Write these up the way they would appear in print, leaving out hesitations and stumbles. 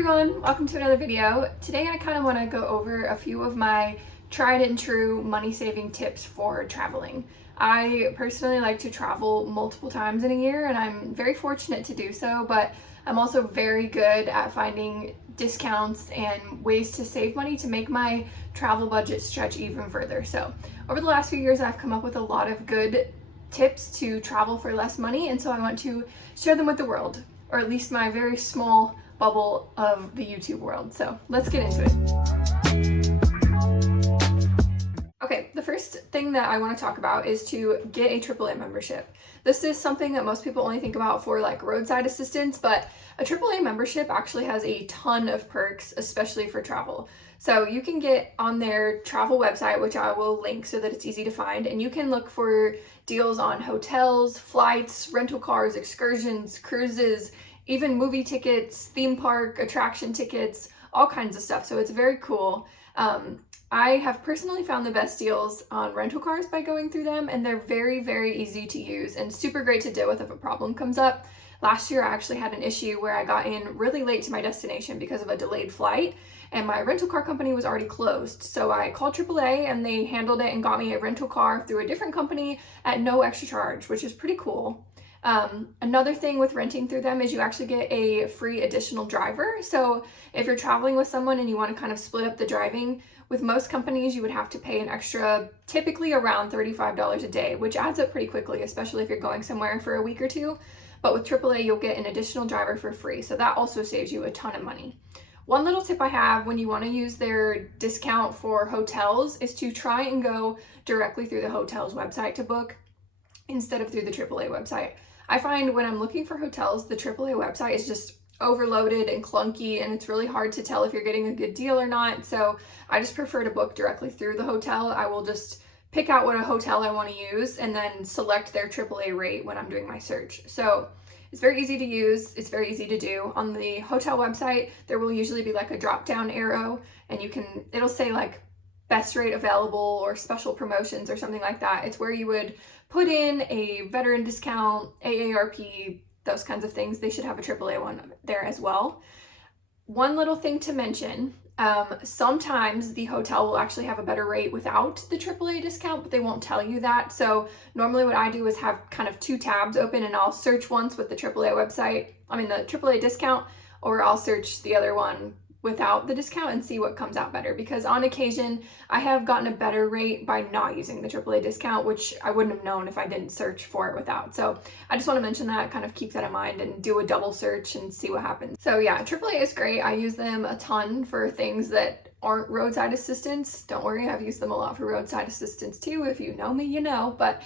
everyone, welcome to another video. Today I kind of want to go over a few of my tried and true money saving tips for traveling. I personally like to travel multiple times in a year and I'm very fortunate to do so, but I'm also very good at finding discounts and ways to save money to make my travel budget stretch even further. So over the last few years I've come up with a lot of good tips to travel for less money, and so I want to share them with the world, or at least my very small bubble of the YouTube world. So let's get into it. Okay, the first thing that I want to talk about is to get a AAA membership. This is something that most people only think about for like roadside assistance, but a AAA membership actually has a ton of perks, especially for travel. So you can get on their travel website, which I will link so that it's easy to find, and you can look for deals on hotels, flights, rental cars, excursions, cruises, even movie tickets, theme park, attraction tickets, all kinds of stuff. So it's very cool. I have personally found the best deals on rental cars by going through them, and they're very, very easy to use and super great to deal with if a problem comes up. Last year I actually had an issue where I got in really late to my destination because of a delayed flight, and my rental car company was already closed. So I called AAA and they handled it and got me a rental car through a different company at no extra charge, which is pretty cool. Another thing with renting through them is you actually get a free additional driver. So if you're traveling with someone and you want to kind of split up the driving, with most companies you would have to pay an extra, typically around $35 a day, which adds up pretty quickly, especially if you're going somewhere for a week or two. But with AAA you'll get an additional driver for free, so that also saves you a ton of money. One little tip I have when you want to use their discount for hotels is to try and go directly through the hotel's website to book instead of through the AAA website. I find when I'm looking for hotels, the AAA website is just overloaded and clunky, and it's really hard to tell if you're getting a good deal or not. So I just prefer to book directly through the hotel. I will just pick out what a hotel I want to use and then select their AAA rate when I'm doing my search. So it's very easy to use, it's very easy to do. On the hotel website, there will usually be like a drop down arrow, and it'll say like best rate available or special promotions or something like that. It's where you would put in a veteran discount, AARP, those kinds of things. They should have a AAA one there as well. One little thing to mention, sometimes the hotel will actually have a better rate without the AAA discount, but they won't tell you that. So normally what I do is have kind of two tabs open, and I'll search once with the the AAA discount, or I'll search the other one without the discount and see what comes out better, because on occasion I have gotten a better rate by not using the AAA discount, which I wouldn't have known if I didn't search for it without. So I just want to mention that, kind of keep that in mind and do a double search and see what happens. So yeah, AAA is great. I use them a ton for things that aren't roadside assistance. Don't worry, I've used them a lot for roadside assistance too. If you know me, you know. But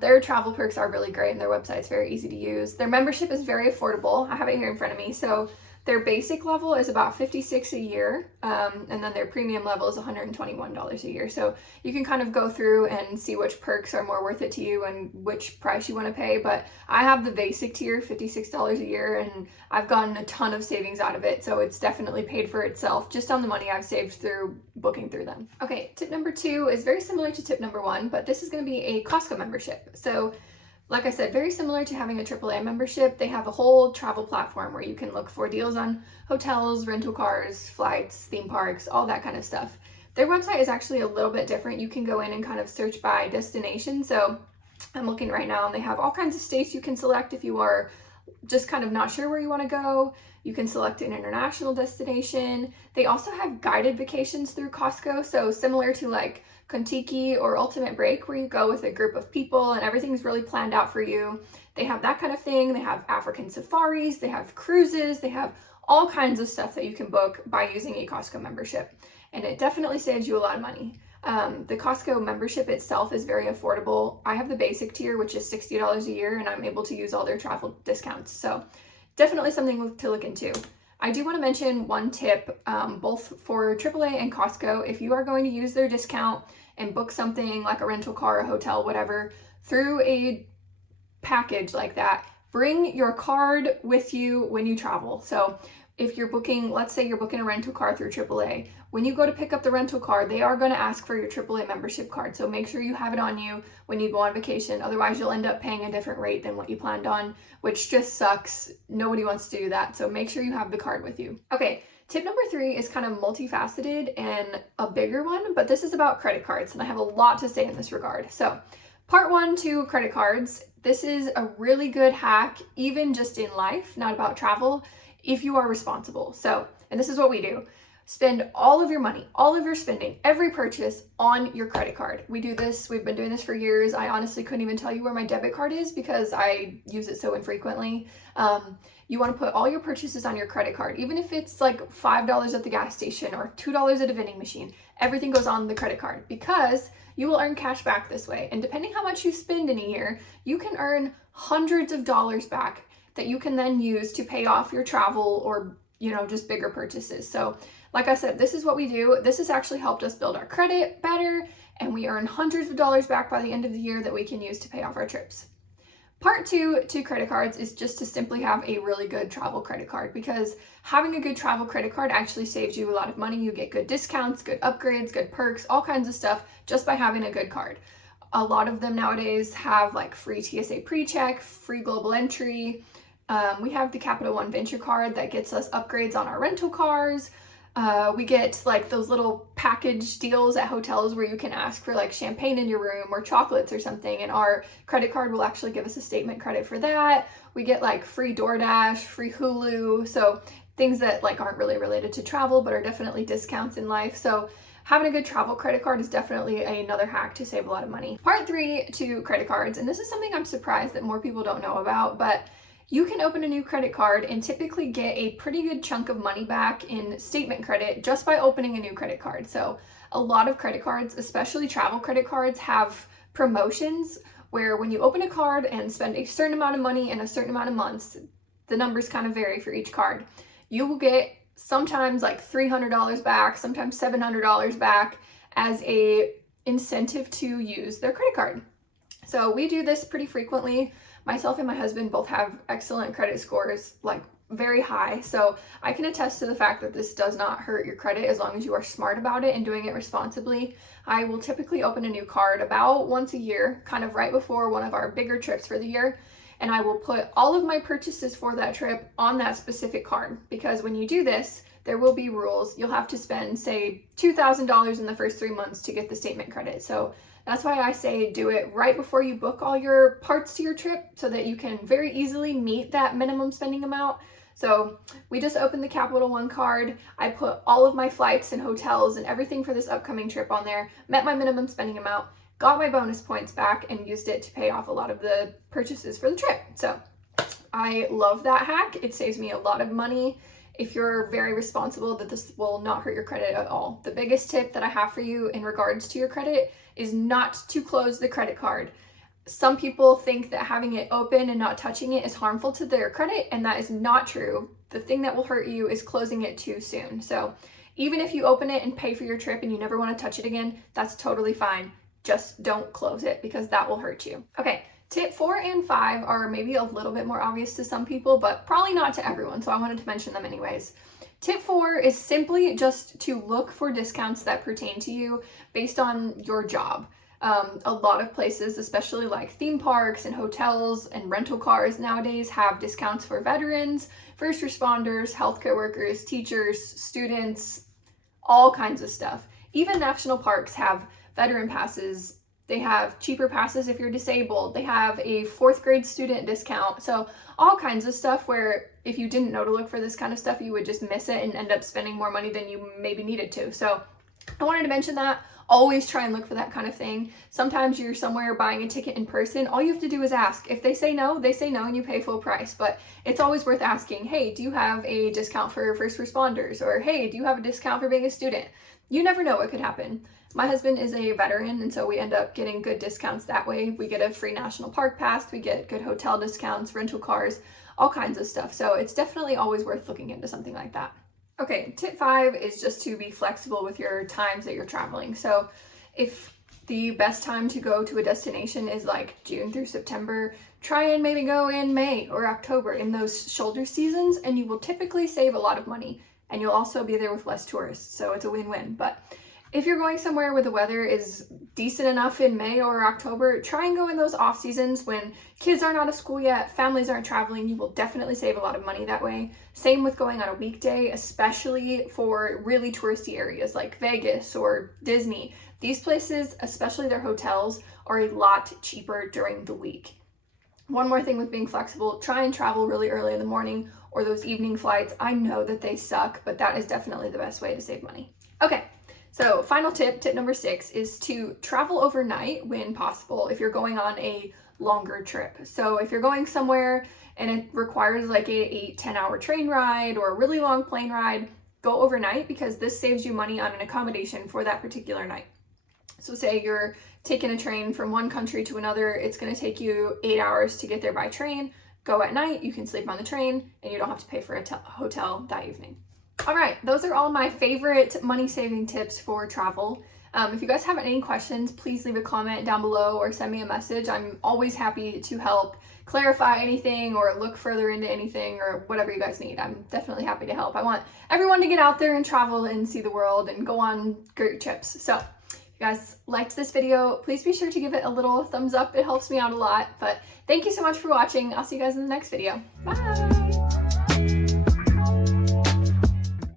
their travel perks are really great, and their website's very easy to use. Their membership is very affordable. I have it here in front of me. So their basic level is about $56 a year, and then their premium level is $121 a year. So you can kind of go through and see which perks are more worth it to you and which price you want to pay. But I have the basic tier, $56 a year, and I've gotten a ton of savings out of it. So it's definitely paid for itself just on the money I've saved through booking through them. Okay, tip number 2 is very similar to tip number 1, but this is going to be a Costco membership. So like I said, very similar to having a AAA membership. They have a whole travel platform where you can look for deals on hotels, rental cars, flights, theme parks, all that kind of stuff. Their website is actually a little bit different. You can go in and kind of search by destination. So I'm looking right now, and they have all kinds of states you can select if you are just kind of not sure where you want to go. You can select an international destination. They also have guided vacations through Costco, so similar to like Kontiki or Ultimate Break, where you go with a group of people and everything's really planned out for you. They have that kind of thing. They have African safaris, they have cruises, they have all kinds of stuff that you can book by using a Costco membership, and it definitely saves you a lot of money. The Costco membership itself is very affordable. I have the basic tier, which is $60 a year, and I'm able to use all their travel discounts. So definitely something to look into. I do want to mention one tip, both for AAA and Costco. If you are going to use their discount and book something like a rental car, a hotel, whatever, through a package like that, bring your card with you when you travel. So if you're booking, let's say you're booking a rental car through AAA, when you go to pick up the rental car, they are going to ask for your AAA membership card. So make sure you have it on you when you go on vacation. Otherwise, you'll end up paying a different rate than what you planned on, which just sucks. Nobody wants to do that. So make sure you have the card with you. Okay, tip number 3 is kind of multifaceted and a bigger one, but this is about credit cards, and I have a lot to say in this regard. So part 1 to credit cards. This is a really good hack, even just in life, not about travel, if you are responsible. So, and this is what we do. Spend all of your money, all of your spending, every purchase on your credit card. We do this, we've been doing this for years. I honestly couldn't even tell you where my debit card is because I use it so infrequently. You want to put all your purchases on your credit card, even if it's like $5 at the gas station or $2 at a vending machine. Everything goes on the credit card because you will earn cash back this way. And depending how much you spend in a year, you can earn hundreds of dollars back that you can then use to pay off your travel or, you know, just bigger purchases. So like I said, this is what we do. This has actually helped us build our credit better, and we earn hundreds of dollars back by the end of the year that we can use to pay off our trips. Part 2 to credit cards is just to simply have a really good travel credit card, because having a good travel credit card actually saves you a lot of money. You get good discounts, good upgrades, good perks, all kinds of stuff just by having a good card. A lot of them nowadays have like free TSA pre-check, free global entry. We have the Capital One Venture card that gets us upgrades on our rental cars. We get like those little package deals at hotels where you can ask for like champagne in your room or chocolates or something, and our credit card will actually give us a statement credit for that. We get like free DoorDash, free Hulu, so things that like aren't really related to travel but are definitely discounts in life. So having a good travel credit card is definitely another hack to save a lot of money. Part 3 to credit cards, and this is something I'm surprised that more people don't know about, but you can open a new credit card and typically get a pretty good chunk of money back in statement credit just by opening a new credit card. So a lot of credit cards, especially travel credit cards, have promotions where when you open a card and spend a certain amount of money in a certain amount of months, the numbers kind of vary for each card, you will get sometimes like $300 back, sometimes $700 back as a incentive to use their credit card. So we do this pretty frequently. Myself and my husband both have excellent credit scores, like very high. So I can attest to the fact that this does not hurt your credit as long as you are smart about it and doing it responsibly. I will typically open a new card about once a year, kind of right before one of our bigger trips for the year. And I will put all of my purchases for that trip on that specific card, because when you do this, there will be rules. You'll have to spend, say, $2,000 in the first 3 months to get the statement credit. So that's why I say do it right before you book all your parts to your trip so that you can very easily meet that minimum spending amount. So we just opened the Capital One card. I put all of my flights and hotels and everything for this upcoming trip on there, met my minimum spending amount, got my bonus points back, and used it to pay off a lot of the purchases for the trip. So I love that hack. It saves me a lot of money. If you're very responsible, that this will not hurt your credit at all. The biggest tip that I have for you in regards to your credit is not to close the credit card. Some people think that having it open and not touching it is harmful to their credit, and that is not true. The thing that will hurt you is closing it too soon. So even if you open it and pay for your trip and you never want to touch it again, that's totally fine. Just don't close it because that will hurt you. Okay. Tip 4 and 5 are maybe a little bit more obvious to some people, but probably not to everyone, so I wanted to mention them anyways. Tip 4 is simply just to look for discounts that pertain to you based on your job. A lot of places, especially like theme parks and hotels and rental cars nowadays, have discounts for veterans, first responders, healthcare workers, teachers, students, all kinds of stuff. Even national parks have veteran passes. They have cheaper passes if you're disabled. They have a 4th grade student discount. So all kinds of stuff where if you didn't know to look for this kind of stuff, you would just miss it and end up spending more money than you maybe needed to. So I wanted to mention that. Always try and look for that kind of thing. Sometimes you're somewhere buying a ticket in person. All you have to do is ask. If they say no, and you pay full price. But it's always worth asking, hey, do you have a discount for first responders? Or hey, do you have a discount for being a student? You never know what could happen. My husband is a veteran, and so we end up getting good discounts that way. We get a free national park pass, we get good hotel discounts, rental cars, all kinds of stuff. So it's definitely always worth looking into something like that. Okay, tip 5 is just to be flexible with your times that you're traveling. So if the best time to go to a destination is like June through September, try and maybe go in May or October in those shoulder seasons, and you will typically save a lot of money, and you'll also be there with less tourists, so it's a win-win. But if you're going somewhere where the weather is decent enough in May or October, try and go in those off seasons when kids aren't out of school yet, families aren't traveling. You will definitely save a lot of money that way. Same with going on a weekday, especially for really touristy areas like Vegas or Disney. These places, especially their hotels, are a lot cheaper during the week. One more thing with being flexible, try and travel really early in the morning or those evening flights. I know that they suck, but that is definitely the best way to save money. Okay. So final tip number 6, is to travel overnight when possible if you're going on a longer trip. So if you're going somewhere and it requires like a 10-hour train ride or a really long plane ride, go overnight, because this saves you money on an accommodation for that particular night. So say you're taking a train from one country to another, it's going to take you 8 hours to get there by train. Go at night, you can sleep on the train, and you don't have to pay for a hotel that evening. All right, those are all my favorite money-saving tips for travel. If you guys have any questions, please leave a comment down below or send me a message. I'm always happy to help clarify anything or look further into anything or whatever you guys need. I'm definitely happy to help. I want everyone to get out there and travel and see the world and go on great trips. So if you guys liked this video, please be sure to give it a little thumbs up. It helps me out a lot. But thank you so much for watching. I'll see you guys in the next video. Bye!